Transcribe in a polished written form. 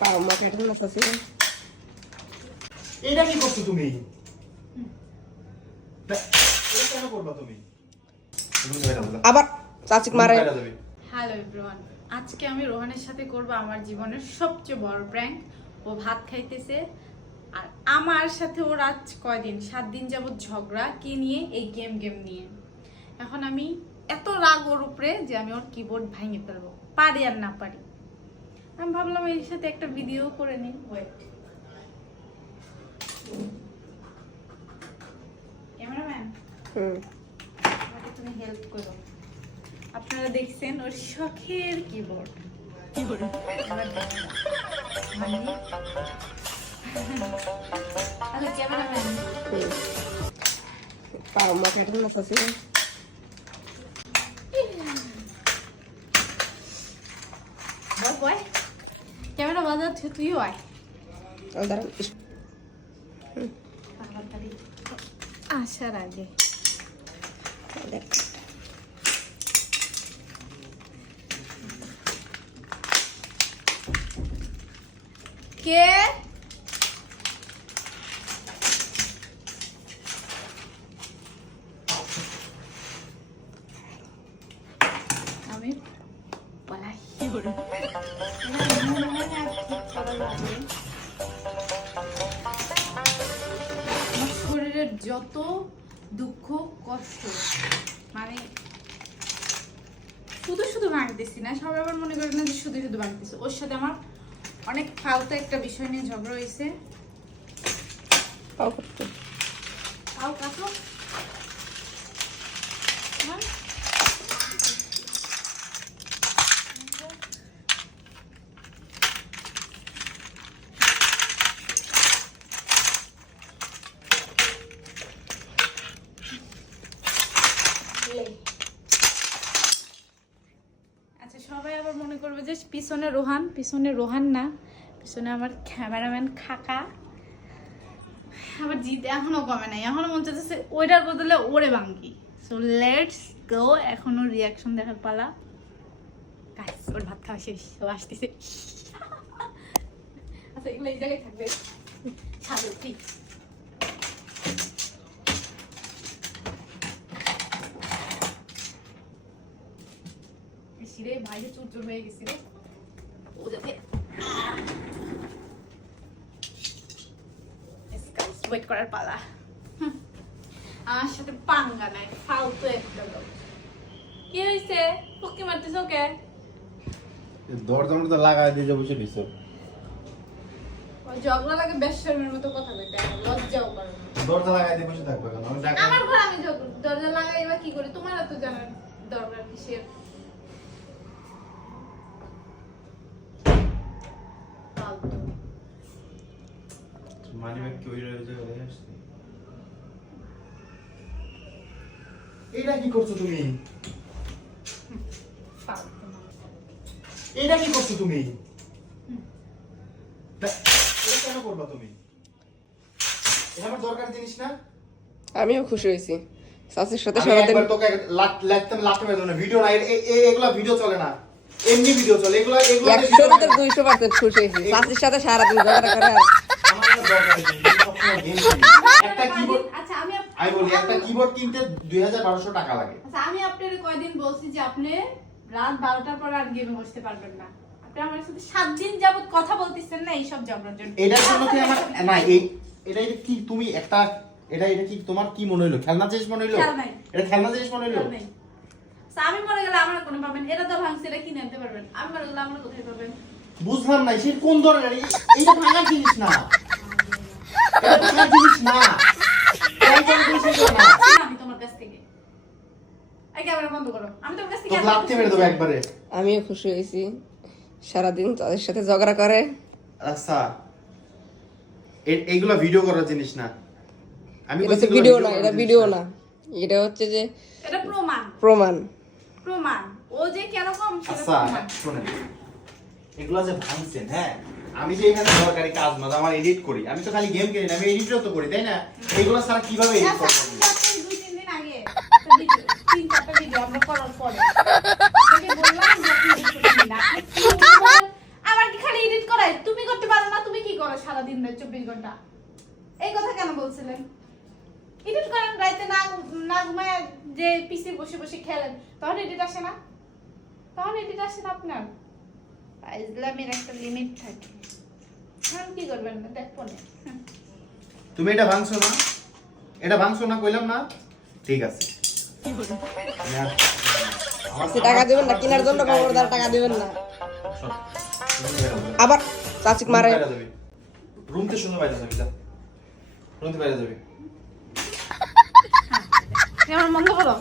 পাও মা কেটে না সাসি এটা কি করছো তুমি? এটা কেন করবা তুমি? আবার চাচিক মারে। হ্যালো এভরিওয়ান, আজকে আমি রোহানের সাথে করব আমার জীবনের সবচেয়ে বড় প্র্যাঙ্ক। ও ভাত খাইতেছে আর আমার সাথে ওর আজ কয়দিন 7 দিন যাবত ঝগড়া কি নিয়ে, এই গেম নিয়ে। এখন আমি এত রাগ ওর উপরে যে আমি ওর কিবোর্ড ভেঙে ফেলবো, পারি আর না পারি। আমি ভাবলাম এর সাথে একটা ভিডিও করে নিই। ওয়েট, ক্যামেরাম্যান আমাকে তুমি হেল্প করো। আপনারা দেখছেন ওর শখের কিবোর্ড। হ্যালো ক্যামেরাম্যান, পাও মা কেটে না সাসি বয় ক্যামেরা বাজাচ্ছে, তুইও আয়। দাঁড়ান তাড়াতাড়ি আসার আগে দেখ কে আমি বলাই আমার শরীরের যত দুঃখ কষ্ট, মানে শুধু ভাঙতেছি না, সবাই আবার মনে করে না যে শুধু ভাঙতেছি। ওর সাথে আমার অনেক ফালতু একটা বিষয় নিয়ে ঝগড়া হয়েছে। পাও করতে তাও কাটো আচ্ছা, সবাই আবার মনে করবে যে পিছনে রোহান না, পিছনে আমার ক্যামেরাম্যান খাকা। আবার জিত এখনো কমে নাই, এখনো মন চাইতেছে ওইটার বদলে ওরে ভাঙ্গি। সো লেটস গো, এখনো রিয়াকশন দেখার পালা। গাইস, ওর ভাত খাওয়া শেষ, ও আসতেছে। আচ্ছা, এগুলো এই জায়গায় থাকবে, ছাড়ো প্লিজ। রে ভাইয়ে চুরচুর হয়ে গেছি রে, ও যাতে ওয়েট করার পালা। আমার সাথে পাঙ্গা নাই, ফালতু একটা লোক। কি হয়েছে? পক্কি মারতেছ ওকে? দরজাটা লাগাই দিয়ে বসে দিছো। ওই ঝগড়া লাগে বেশরমের মতো কথা কইতে, লজ্জাও করে না। দরজা লাগাই দিয়ে বসে থাকবে কেন? আমি ডাকা আমার ঘর, আমি দরজা লাগাই বা কি করি? তোমার তো জানার দরকার কিসের? ফালতু। মানি ব্যাগ কি ওই রয়েছে ওরে আসছে। এটা কি করছো তুমি? ফালতু না। এটা কি করছো তুমি? এটা কেন করবা তুমি? এটা আমার দরকার জিনিস না। আমিও খুশি হয়েছি সাসির সাথে আমি সারাদিন। একবার তোকে লাথ মেরে দেব না। ভিডিও না, এগুলা ভিডিও চলে না, এমনি ভিডিও চলে। এগুলা 200% খুশি হয়েছি সাসির সাথে সারাদিন ঝগড়া করে। আমার দরকার নেই, সবসময় গেম খেলি। একটা কিবোর্ড, আচ্ছা, আমি বলি একটা কিবোর্ড কিনতে 2200 টাকা লাগে। আচ্ছা, আমি আপনার কয়দিন বলছি যে আপনি রাত 12টার পর আর গেমে বসতে পারবেন না। আপনি আমার সাথে 7 দিন যাবত কথা বলতেছেন না এইসব ঝগড়ার জন্য। এটার জন্য কি আমার না এটা কি তুমি একটা এটা কি তোমার কি মনে হলো? খেলনা জিনিস মনে হলো? খেলনা নাই। এটা খেলনা জিনিস মনে হলো? নাই। আচ্ছা, আমি মরে গেলে আমার কোনো পাবেন? এটা তো ভাঙছে, এটা কিনে আনতে পারবেন। আমি মরে গেলে আমরা কোথায় পাবেন? বুঝলাম না, সে কোন ধরনের? এইটা ভাঙার জিনিস না, এটা ভাঙার জিনিস না, এই কোন জিনিস না। আমি তোমার কাছ থেকে এই ক্যামেরা বন্ধ করো। আমি তোমার কাছ থেকে তো লাথি মেরে দেবো একবারে। আমিও খুশি হয়েছি, সারাদিন তাদের সাথে ঝগড়া করে। আচ্ছা, এইগুলা ভিডিও করার জিনিস না। আমি এটা ভিডিও না, এটা ভিডিও না, এটা হচ্ছে যে এটা প্রমাণ। ও যে কিরকম সেটা আচ্ছা প্রমাণ। শুনেন, এগুলা যে ভাঙছেন, হ্যাঁ আমি যে এখানে দরকারি কাজ মাঝে আমার এডিট করি, আমি তো খালি গেম খেলি না, আমি এডিটও তো করি, তাই না? এইগুলা ছাড়া কিভাবে এডিট আচ্ছা, করব? আমি যখন 2-3 দিন আগে একটা ভিডিও, 3-4টা ভিডিও আমরা করার পরে আপনাকে বললাম যে আপনি edit করতে দিন না। আপনি কি বলবেন? আমার কি খালি এডিট করাই? তুমি সারাদিন রাত 24 ঘন্টা। এই কথা কেন বলছিলেন? এডিট করেন রাইতে না না ঘুমায় যে পিসি বসে বসে খেলেন, তখন এডিট আসে না? তখন এডিট আসে না আপনার? ইসলামের একটা লিমিট থাকে। এখন কি করবেন না দেখো না। তুমি এটা ভাঙছো না, এটা ভাঙছো না কইলাম না, ঠিক আছে। না, চাচি টাকা দিবেন না, কেনার জন্য খবরদার টাকা দিবেন না। আবার চাচিক মারে। রুম থেকে শুনে বাইরে যাবি, যা রুম থেকে বাইরে যাবি। আমার মন্দ করো।